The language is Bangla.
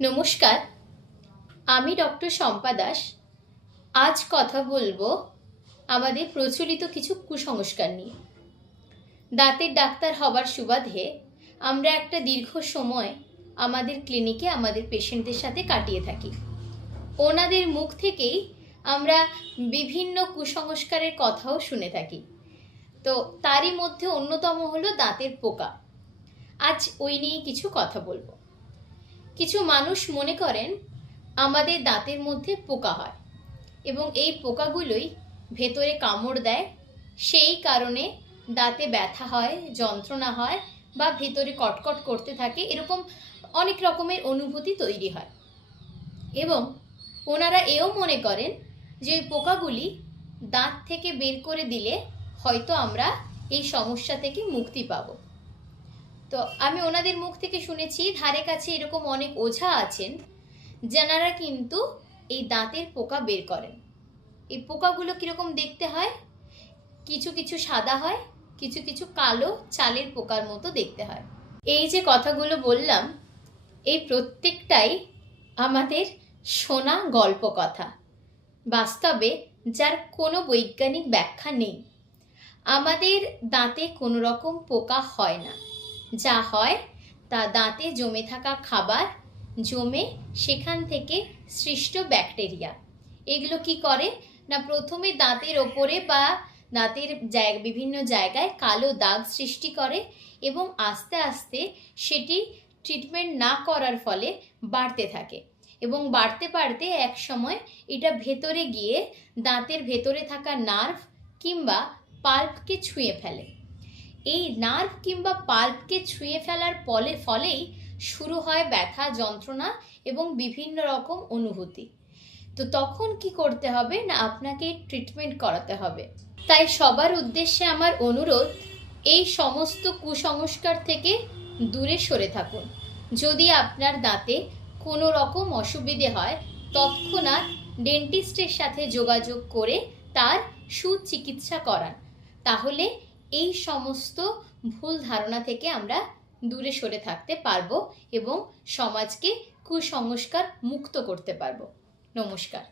নমস্কার, আমি ডক্টর শম্পা দাস। আজ কথা বলবো আমাদের প্রচলিত কিছু কুসংস্কার নিয়ে। দাঁতের ডাক্তার হবার সুবাদে আমরা একটা দীর্ঘ সময় আমাদের ক্লিনিকে আমাদের পেশেন্টদের সাথে কাটিয়ে থাকি। ওনাদের মুখ থেকেই আমরা বিভিন্ন কুসংস্কারের কথাও শুনে থাকি। তো তারই মধ্যে অন্যতম হলো দাঁতের পোকা। আজ ওই নিয়ে কিছু কথা বলবো। কিছু মানুষ মনে করেন আমাদের দাঁতের মধ্যে পোকা হয় এবং এই পোকাগুলোই ভেতরে কামড় দেয়, সেই কারণে দাঁতে ব্যথা হয়, যন্ত্রণা হয় বা ভেতরে কটকট করতে থাকে, এরকম অনেক রকমের অনুভূতি তৈরি হয়। এবং ওনারা এও মনে করেন যে ওই পোকাগুলি দাঁত থেকে বের করে দিলে হয়তো আমরা এই সমস্যা থেকে মুক্তি পাবো। তো আমি ওনাদের মুখ থেকে শুনেছি ধারে কাছে এরকম অনেক ওঝা আছেন যারা কিন্তু এই দাঁতের পোকা বের করেন। এই পোকাগুলো কীরকম দেখতে হয়? কিছু কিছু সাদা হয়, কিছু কিছু কালো চালের পোকার মতো দেখতে হয়। এই যে কথাগুলো বললাম, এই প্রত্যেকটাই আমাদের শোনা গল্প কথা, বাস্তবে যার কোনো বৈজ্ঞানিক ব্যাখ্যা নেই। আমাদের দাঁতে কোনো রকম পোকা হয় না। যা হয় তা দাঁতে জমে থাকা খাবার জমে সেখান থেকে সৃষ্ট ব্যাকটেরিয়া। এগুলো কি করে না, প্রথমে দাঁতের ওপরে বা দাঁতের বিভিন্ন জায়গায় কালো দাগ সৃষ্টি করে এবং আস্তে আস্তে সেটি ট্রিটমেন্ট না করার ফলে বাড়তে থাকে এবং বাড়তে বাড়তে এক সময় এটা ভেতরে গিয়ে দাঁতের ভেতরে থাকা নার্ভ কিংবা পাল্পকে ছুঁয়ে ফেলে। এই নার্ভ কিংবা পাল্পকে ছুঁয়ে ফেলার ফলেই শুরু হয় ব্যথা, যন্ত্রণা এবং বিভিন্ন রকম অনুভূতি। তো তখন কি করতে হবে না, আপনাকে ট্রিটমেন্ট করাতে হবে। তাই সবার উদ্দেশ্যে আমার অনুরোধ, এই সমস্ত কুসংস্কার থেকে দূরে সরে থাকুন। যদি আপনার দাঁতে কোনো রকম অসুবিধে হয়, তৎক্ষণাৎ ডেন্টিস্টের সাথে যোগাযোগ করে তার সুচিকিৎসা করান। তাহলে এই সমস্ত ভুল ধারণা থেকে আমরা দূরে সরে থাকতে পারবো এবং সমাজকে কুসংস্কার মুক্ত করতে পারবো। নমস্কার।